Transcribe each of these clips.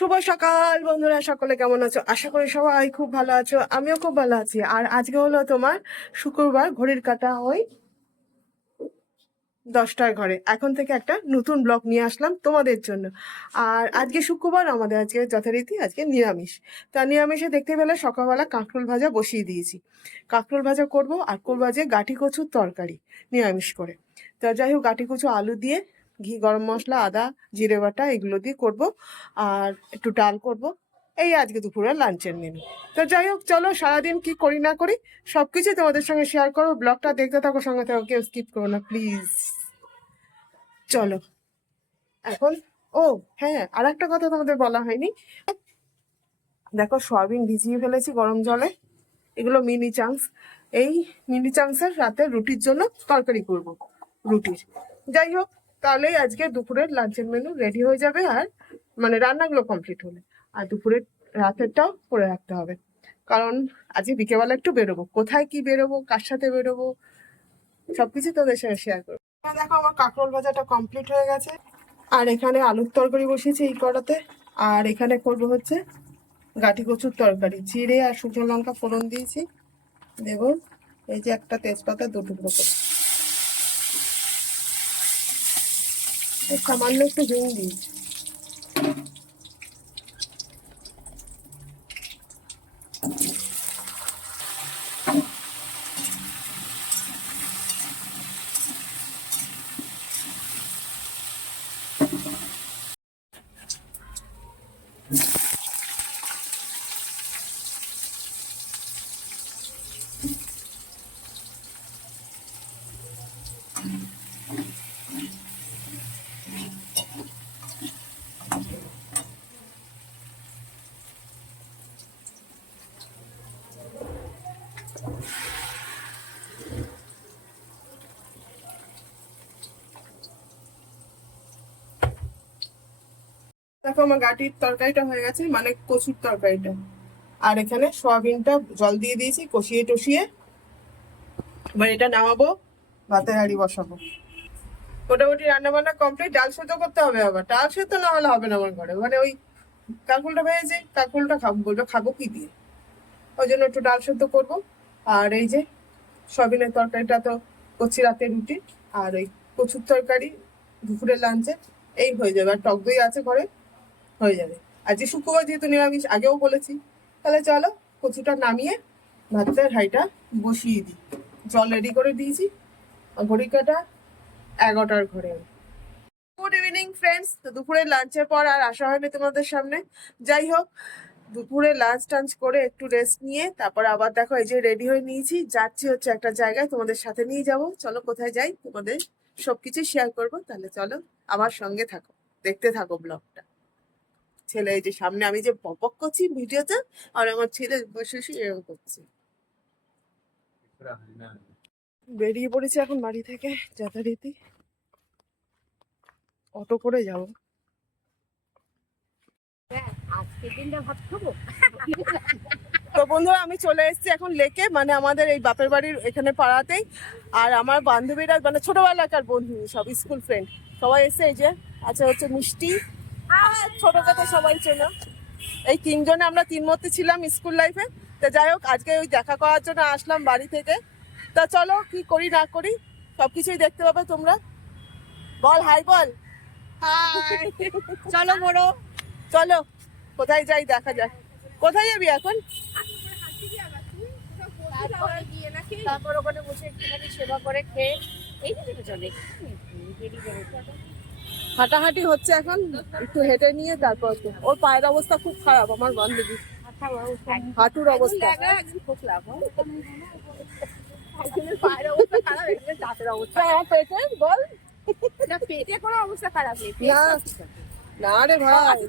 শুভ সকাল বন্ধুরা, সকলে কেমন আছো? আশা করি সবাই খুব ভালো আছো। আমিও খুব ভালো আছি। আর আজকে হলো তোমার শুক্রবার, ঘড়ির কাঁটা ওই 10টার ঘরে। এখন থেকে একটা নতুন ব্লগ নিয়ে আসলাম তোমাদের জন্য। আর আজকে শুক্রবার, আমাদের আজকে যথারীতি আজকে নিরামিষ। তা নিরামিষে দেখতে পেলে সকালবেলা কাঁকরোল ভাজা বসিয়ে দিয়েছি। কাঁকরোল ভাজা করব আর করবো আজকে গাঁটি কচুর তরকারি নিরামিষ করে। তা যাই হোক, গাঁটি কচু আলু দিয়ে ঘি, গরম মশলা, আদা, জিরে বাটা এগুলো দিয়ে করব। আর একটু ডাল করব। এই আজকে দুপুরের লাঞ্চের মেনু। তো যাই হোক, চলো সারাদিন কি করি না করি সবকিছু তোমাদের সঙ্গে শেয়ার করো। ব্লগটা দেখতে থাকো, সঙ্গে থাকো, কেউ স্কিপ করো না প্লিজ। চলো এখন, ও হ্যাঁ, আর একটা কথা তোমাদের বলা হয়নি। দেখো, সয়াবিন ভিজিয়ে ফেলেছি গরম জলে। এগুলো মিনি চাংস। এই মিনি চাংসের রাতে রুটির জন্য তরকারি করব, রুটির। যাই হোক, তাহলেই আজকে দুপুরের লাঞ্চের মেনু রেডি হয়ে যাবে। আর মানে রান্নাগুলো কমপ্লিট হলে আর দুপুরের রাতেরটাও করে রাখতে হবে। কারণ আজকে বিকেলবেলা একটু বেরোবো, কোথায় কি বেরোবো, কার সাথে বেরোবো, সবকিছু তোদের সঙ্গে শেয়ার করবো। দেখো, আমার কাঁকরোল ভাজাটা কমপ্লিট হয়ে গেছে। আর এখানে আলুর তরকারি বসিয়েছি এই কড়াতে। আর এখানে করবো হচ্ছে গাঁটি কচুর তরকারি। জিরে আর শুকনো লঙ্কা ফোড়ন দিয়েছি, দেবো এই যে একটা তেজপাতা দু টুকরো করে, সামান্য একটু হিং দিয়েছি। দেখো, আমার গাঁটির তরকারিটা হয়ে গেছে, মানে কচুর তরকারিটা। আর এখানে সয়াবিনটা জল দিয়ে দিয়েছি, কষিয়ে টষিয়ে এবার এটা নামাবো, ভাতের হাঁড়ি বসাবো। মোটামুটি রান্না বান্না কমপ্লিট। ডাল সেদ্ধ করতে হবে, আবার ডাল সেদ্ধ না হলে হবে না আমার ঘরে। মানে ওই কাঁকরোলটা ভেজেছে, কাঁকরোলটা খাবো, বলবে খাবো কি দিয়ে, ওই জন্য একটু ডাল সেদ্ধ করবো। আর এই যে সয়াবিনের তরকারিটা তো করছি রাতে রুটি। আর ওই কচুর তরকারি দুপুরের লাঞ্চে এই হয়ে যাবে। আর টক দই আছে ঘরে, হয়ে যাবে। আর যে শুক্রবার যেহেতু নিরামিষ, আগেও বলেছি। তাহলে চলো কচুটা নামিয়ে ভাতের হাঁড়িটা বসিয়ে দিই। জল রেডি করে দিয়েছি। ঘড়ি কাটা 11টার ঘরে। Good evening friends. তো দুপুরের লাঞ্চের পর আর আসা হয়নি তোমাদের সামনে। যাই হোক, দুপুরে লাঞ্চ টাঞ্চ করে একটু রেস্ট নিয়ে তারপর আবার দেখো এই যে রেডি হয়ে নিয়েছি, যাচ্ছি হচ্ছে একটা জায়গায়, তোমাদের সাথে নিয়ে যাব। চলো কোথায় যাই তোমাদের সবকিছু শেয়ার করব। তাহলে চলো আমার সঙ্গে থাকো, দেখতে থাকো ব্লগটা। ছেলে এই যে সামনে, আমি যে পক করছি ভিডিওতে, আর আমার ছেলে বসে বসে এরকম করছে। বেরিয়ে পড়েছে এখন বাড়ি থেকে যথারীতি, অটো করে যাবো। তো বন্ধুরা, আমি চলে এসেছি এখন লেকে, মানে আমাদের এই বাপের বাড়ির এখানে পাড়াতেই। আর আমার বান্ধবীরা, মানে ছোটবেলাকার বন্ধু, সব স্কুল ফ্রেন্ড সবাই এসে। এই যে আচ্ছা হচ্ছে মিষ্টি, ছোট কথা সবাই চেনো। এই তিনজনে আমরা তিন মধ্যে ছিলাম স্কুল লাইফে। তো যাই হোক, আজকে ওই দেখা করার জন্য আসলাম বাড়ি থেকে। তা চলো কি করি না করি সবকিছুই দেখতে পাবে তোমরা। বল হাই, বল হাই। চলো বড়, চলো কোথায় যাই দেখা যাক। কোথায় যাবি এখন? তারপর ওখানে বসে একটুখানি সেবা করে খেয়ে এই দিকে চলে হাঁটাহাঁটি হচ্ছে এখন। একটু হেঁটে নিয়ে তারপর ওর পায়ের অবস্থা খুব খারাপ, আমার বান্ধবী হাঁটুর অবস্থা। পায়ের অবস্থা খারাপ, দাঁতের অবস্থা পেটের বল, পেটে কোনো অবস্থা খারাপ নেই না রে ভাই।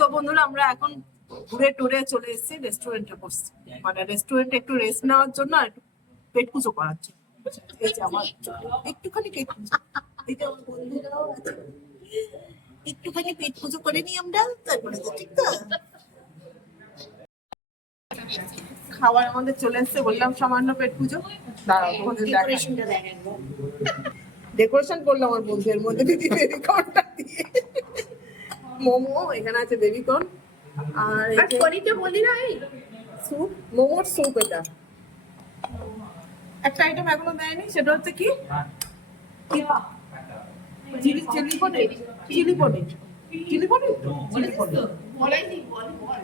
তো বন্ধুরা, আমরা এখন ঘুরে টুরে চলে এসেছি রেস্টুরেন্টে বসছি, মানে রেস্টুরেন্টে একটু রেস্ট নেওয়ার জন্য আর একটু পেট পুজো করার জন্য। এই যে আমার একটুখানি পেট পুজো, এই যে আমার বন্ধুরাও আছে, একটুখানি পেট পুজো করে নিই আমরা, তারপরে তো ঠিক তো। খাবার আমাদের চলে এসছে, বললাম সামান্য পেট পুজো। দাঁড়াও তোমাদের ডেকোরেশন করলাম আমার বন্ধুদের মধ্যে দিদি বেবিকর্নটা দিয়ে। মোমো, এখানে আছে বেবিকর্ন, আর আর পনিরটা বলি না এই স্যুপ, মোমোর স্যুপ। এটা একটা আইটেম এখনো দেয়নি, সেটা হচ্ছে কি চিলি চিলি পনির, চিলি পনির, চিলি পনির, চিলি পনির বলাইনি বল বল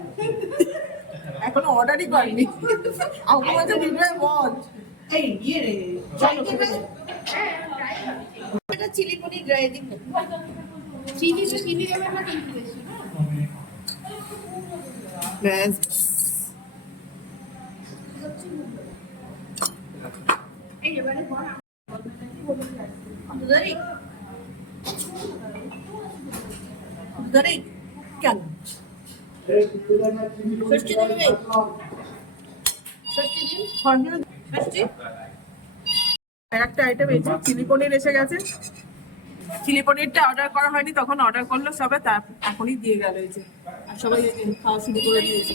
এখনো অর্ডারই করিনি। আমাকে বলছে ভিডিও বল। এই ইয়ে রে, চলো এটা চিলি পনির ড্রাই দিন চিনি তো চিনি দেবেন না কিন্তু বেশি না ব্যাস। এই এবারে বল দুধারি দুধারি কেন ষষ্ঠী দেবে ষষ্ঠী দিন ষষ্ঠী। আর একটা আইটেম এই যে চিলি পনির এসে গেছে। চিলি পনিরটা অর্ডার করা হয়নি, তখন অর্ডার করলো সবাই, তার এখনই দিয়ে গেল এই যে। আর সবাই এই যে খাওয়া শুরু করে দিয়েছে।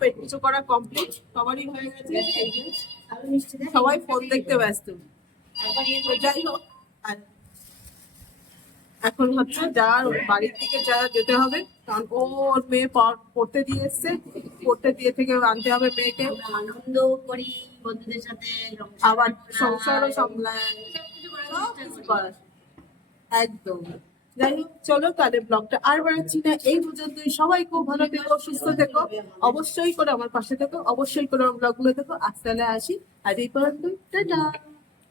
পেট পিছু করা কমপ্লিট, সবারই হয়ে গেছে। এই যে সবাই ফোন দেখতে ব্যস্ত। তো যাই হোক, আর এখন হচ্ছে যার বাড়ির দিকে যারা যেতে হবে, কারণ ওর মেয়ে পড়তে দিয়ে এসছে, পড়তে দিয়ে থেকে আনতে হবে মেয়েকে, আনন্দ করি বন্ধুদের সাথে আবার সংসারও সামলায়, সব কিছু করার। একদম। যাই হোক, চলো তাহলে ব্লগটা আর বাড়াচ্ছি না, এই পর্যন্তই। সবাই খুব ভালো থেকো, সুস্থ থেকো, অবশ্যই করে আমার পাশে থেকো, অবশ্যই করে আমার ব্লগগুলো থেকো। আজ তাহলে আসি, আজ এই পর্যন্ত, টাটা।